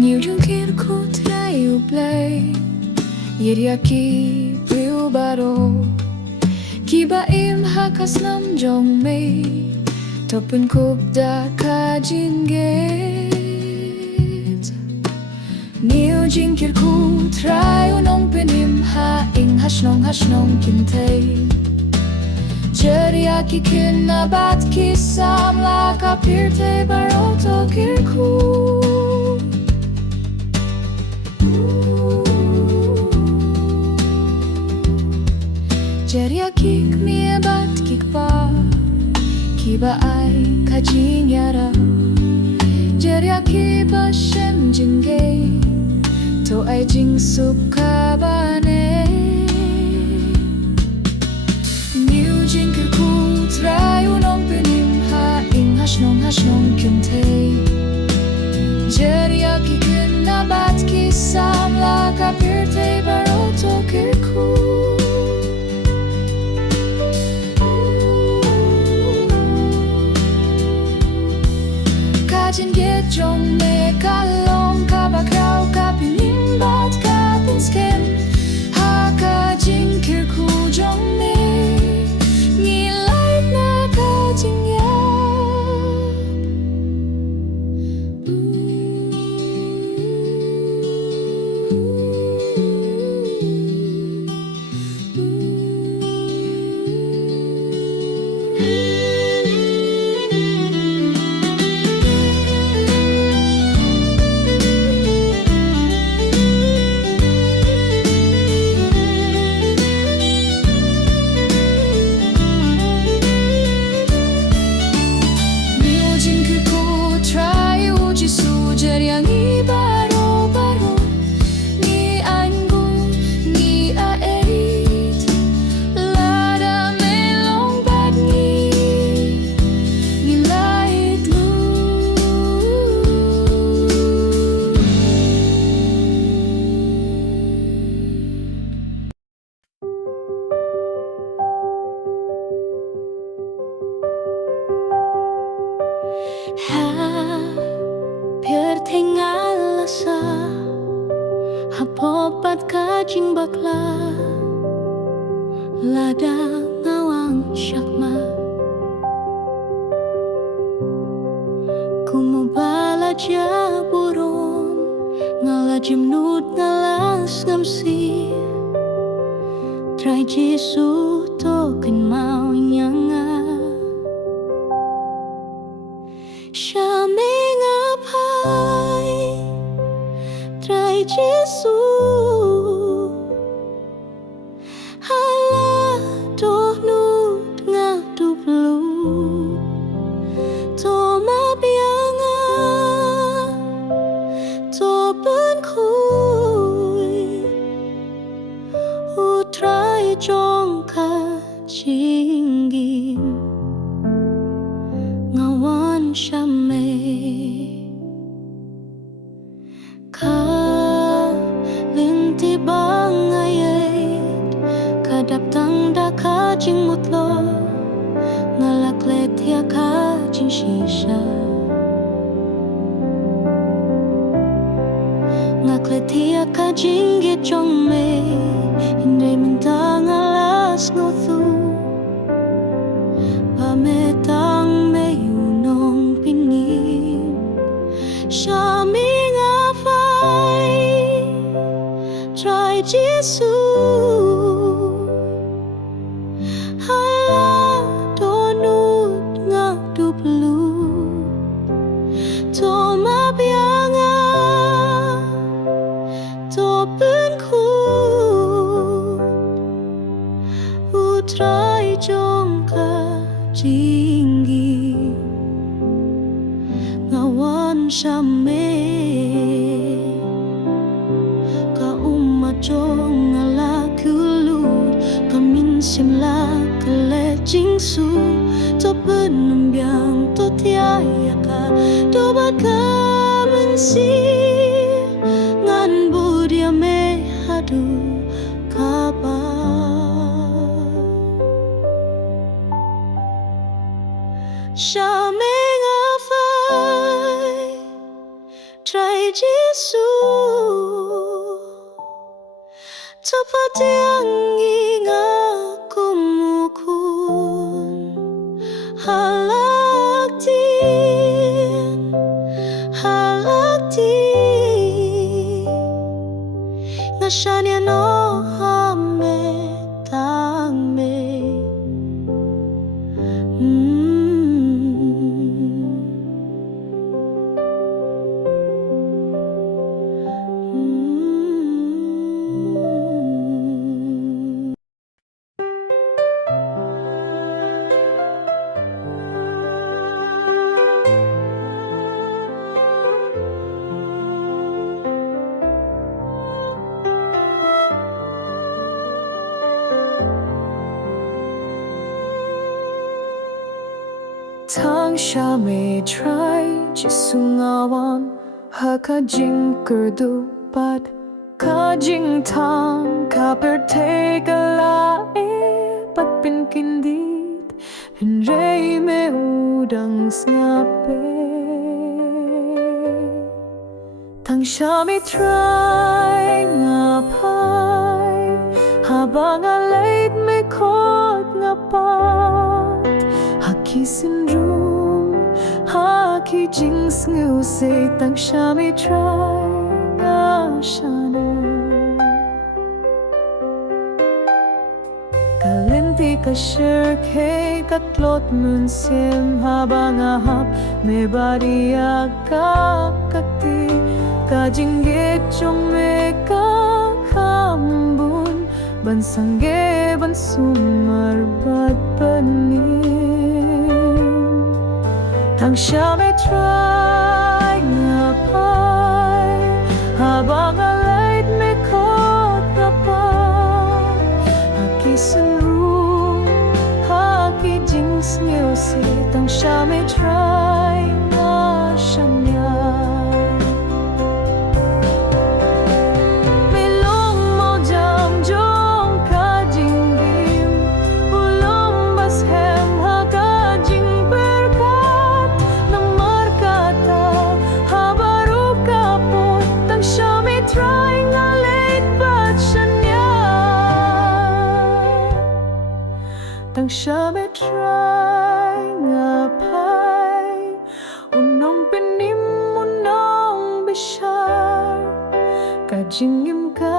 niew jingkyrkhu Trai U Blei baroh Kibaim hakas nam jong mei Topun kubda ka jingeh niew jingkyrkhu Trai unong penim ha ing hashnong kintay Jeriaki khynnah bat ki samla ka pirte baroh to kyrkhu Jeriaki kmie-kpa kibaai ka jingïaroh Jeriaki ba shem jingeh to ai jing sup ka bane niew jingkyrkhu Trai unong penim ha ing hashnong kintay Jeriaki khynnah bat ki samla ka pirte baroh to kyrkhu jingeh jong me kalong kabakraw kapinim bat kapinskem haka jingkyrkhu jong me ngilay na ka jingyah Pertengalasa hapopat ka jingbakla ladang ngawang syakma kumubala jaburon ngalajim nut ngalas ngamsi Trai Jesu token mau nyanga Trai Jesu hala doh nut ngadu blu to mabianga to ben khuid U Trai jong ka jingim ngawan shem kadaptang da ka jing mutlo ngalaklet ya ka jing shisha ngaklet ya ka jing ge jong me hindai mentang alas ngothu pametang me unong pinim shaming afai Trai Jesu Trai jong ka jinggi ngawan shem ka umat jong ala kulut kamin samla kele jingsu to penumbyang to tiaya ka do baka mensi ngan budia me haduh shaming afai Trai Trai Giêsu Tapatiang ingaku mukun halaktin Ngasanya no hame tame Tang shem trai jisungawan haka jingkyrdu pad ka jingtang kaperte kalae pat pinkindit hinrei me udang snape Tang shem trai ngapai habang alait me kot ngapat haki syndrome haki jings ngeu se tang shem trai ngashana kalenti ka shirke katlot mun sem habang ahap me baria kakati ka jingeh chong me ka kambun bansangge bansumar bat panin Tang shem trai ngapai habang alait me kot ngapai haki sunru haki jings ngeu se tang shem trai ngashanya Tang shem trai ngapai unong pinim unong bishar ka jingim ka